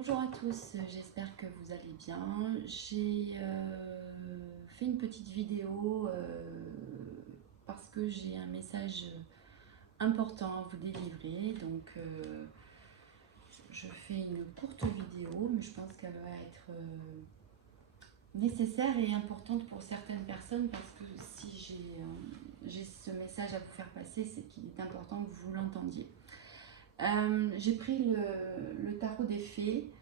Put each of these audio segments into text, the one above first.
Bonjour à tous, j'espère que vous allez bien. J'ai fait une petite vidéo parce que j'ai un message important à vous délivrer. Donc je fais une courte vidéo, mais je pense qu'elle va être nécessaire et importante pour certaines personnes parce que si j'ai ce message à vous faire passer, c'est qu'il est important que vous l'entendiez. J'ai pris le tarot des fées.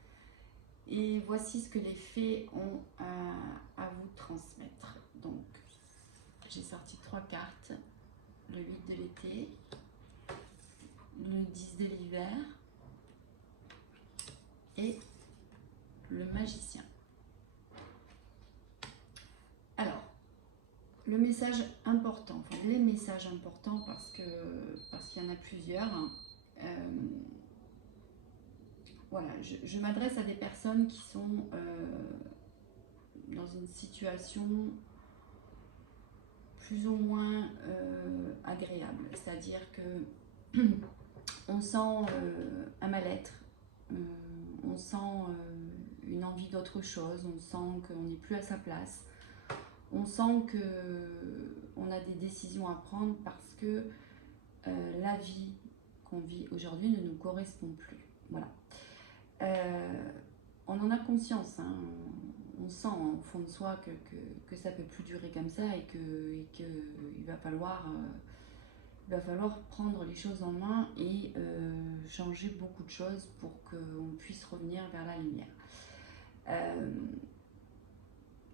Et voici ce que les fées ont à vous transmettre. Donc, j'ai sorti 3 cartes. Le 8 de l'été, le 10 de l'hiver et le magicien. Alors, le message important, enfin les messages importants parce qu'il y en a plusieurs. Voilà, je m'adresse à des personnes qui sont dans une situation plus ou moins agréable. C'est-à-dire que on sent un mal-être, on sent une envie d'autre chose, on sent qu'on n'est plus à sa place, on sent qu'on a des décisions à prendre parce que la vie qu'on vit aujourd'hui ne nous correspond plus. Voilà. On en a conscience, hein. On sent au fond de soi que ça ne peut plus durer comme ça et qu'il va falloir prendre les choses en main et changer beaucoup de choses pour qu'on puisse revenir vers la lumière.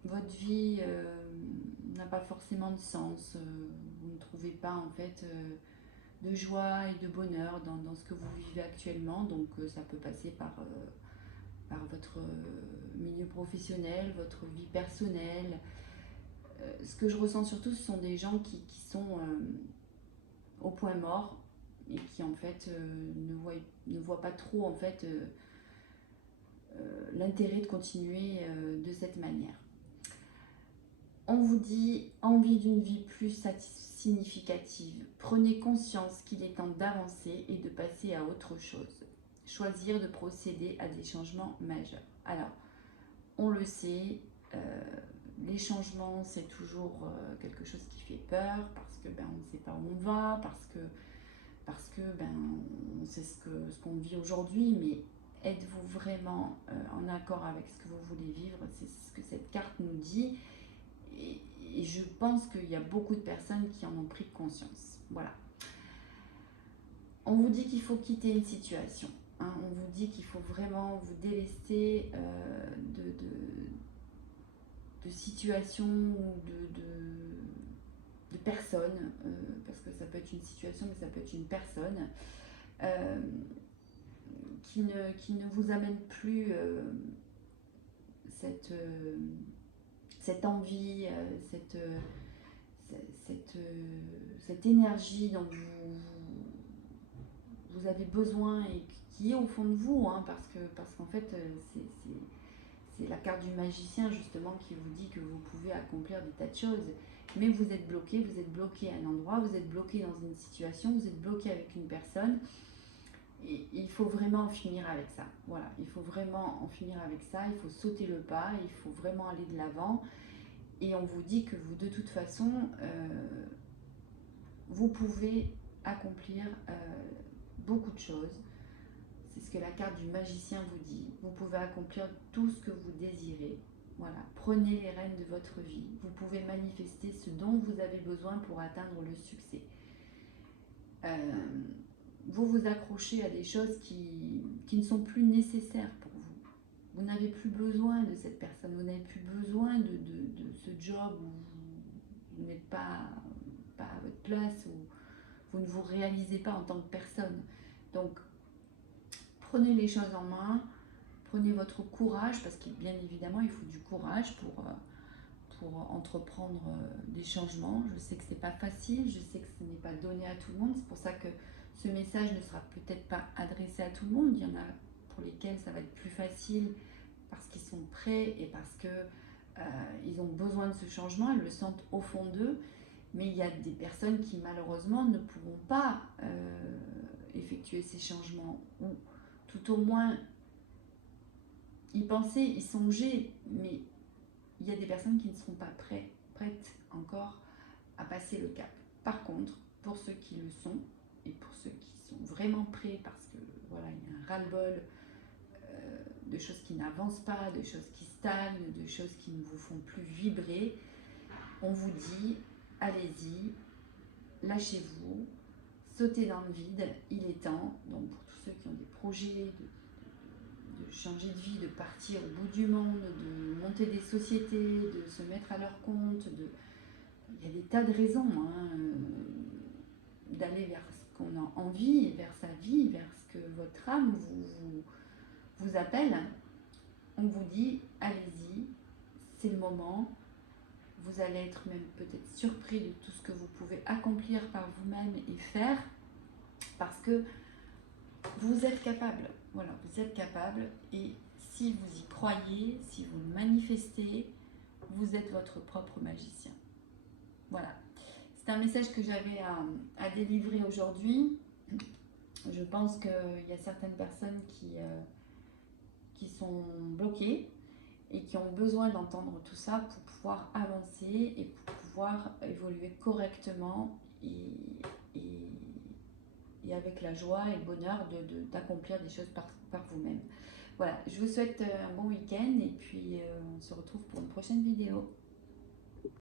Votre vie n'a pas forcément de sens, vous ne trouvez pas en fait de joie et de bonheur dans ce que vous vivez actuellement, donc ça peut passer par votre milieu professionnel, votre vie personnelle. Ce que je ressens surtout, ce sont des gens qui sont au point mort et qui en fait ne voient pas trop en fait l'intérêt de continuer de cette manière. On vous dit envie d'une vie plus significative. Prenez conscience qu'il est temps d'avancer et de passer à autre chose. Choisir de procéder à des changements majeurs. Alors, on le sait, les changements, c'est toujours quelque chose qui fait peur parce que on ne sait pas où on va, parce que on sait ce qu'on vit aujourd'hui, mais êtes-vous vraiment en accord avec ce que vous voulez vivre? C'est ce que cette carte nous dit. Et je pense qu'il y a beaucoup de personnes qui en ont pris conscience. Voilà. On vous dit qu'il faut quitter une situation. Hein. On vous dit qu'il faut vraiment vous délester de situations ou de personnes, parce que ça peut être une situation, mais ça peut être une personne, qui ne vous amène plus cette envie, cette énergie dont vous avez besoin et qui est au fond de vous, hein, parce qu'en fait, c'est la carte du magicien justement qui vous dit que vous pouvez accomplir des tas de choses, mais vous êtes bloqué à un endroit, vous êtes bloqué dans une situation, vous êtes bloqué avec une personne. Et il faut vraiment en finir avec ça. Voilà, il faut vraiment en finir avec ça, il faut sauter le pas, il faut vraiment aller de l'avant. Et on vous dit que vous, de toute façon, vous pouvez accomplir beaucoup de choses. C'est ce que la carte du magicien vous dit. Vous pouvez accomplir tout ce que vous désirez. Voilà, prenez les rênes de votre vie. Vous pouvez manifester ce dont vous avez besoin pour atteindre le succès. Vous vous accrochez à des choses qui ne sont plus nécessaires pour vous. Vous n'avez plus besoin de cette personne, vous n'avez plus besoin de ce job où vous n'êtes pas à votre place, où vous ne vous réalisez pas en tant que personne. Donc, prenez les choses en main, prenez votre courage, parce qu'il bien évidemment, il faut du courage pour entreprendre des changements. Je sais que c'est pas facile, je sais que ce n'est pas donné à tout le monde, c'est pour ça que ce message ne sera peut-être pas adressé à tout le monde. Il y en a pour lesquels ça va être plus facile parce qu'ils sont prêts et parce que ils ont besoin de ce changement, ils le sentent au fond d'eux. Mais il y a des personnes qui malheureusement ne pourront pas effectuer ces changements, ou tout au moins y penser, y songer, mais il y a des personnes qui ne seront pas prêtes encore à passer le cap. Par contre, pour ceux qui le sont, et pour ceux qui sont vraiment prêts, parce que voilà, il y a un ras-le-bol de choses qui n'avancent pas, de choses qui stagnent, de choses qui ne vous font plus vibrer, on vous dit, allez-y, lâchez-vous, sautez dans le vide, il est temps. Donc pour tous ceux qui ont des projets de changer de vie, de partir au bout du monde, de monter des sociétés, de se mettre à leur compte, il y a des tas de raisons d'aller vers ce qu'on a envie, vers sa vie, vers ce que votre âme vous appelle. On vous dit, allez-y, c'est le moment. Vous allez être même peut-être surpris de tout ce que vous pouvez accomplir par vous-même et faire, parce que vous êtes capable. Voilà, vous êtes capable, et si vous y croyez, si vous le manifestez, vous êtes votre propre magicien. Voilà, c'est un message que j'avais à délivrer aujourd'hui. Je pense qu'il y a certaines personnes qui sont bloquées et qui ont besoin d'entendre tout ça pour pouvoir avancer et pour pouvoir évoluer correctement et avec la joie et le bonheur d'accomplir des choses par vous-même. Voilà, je vous souhaite un bon week-end et puis on se retrouve pour une prochaine vidéo.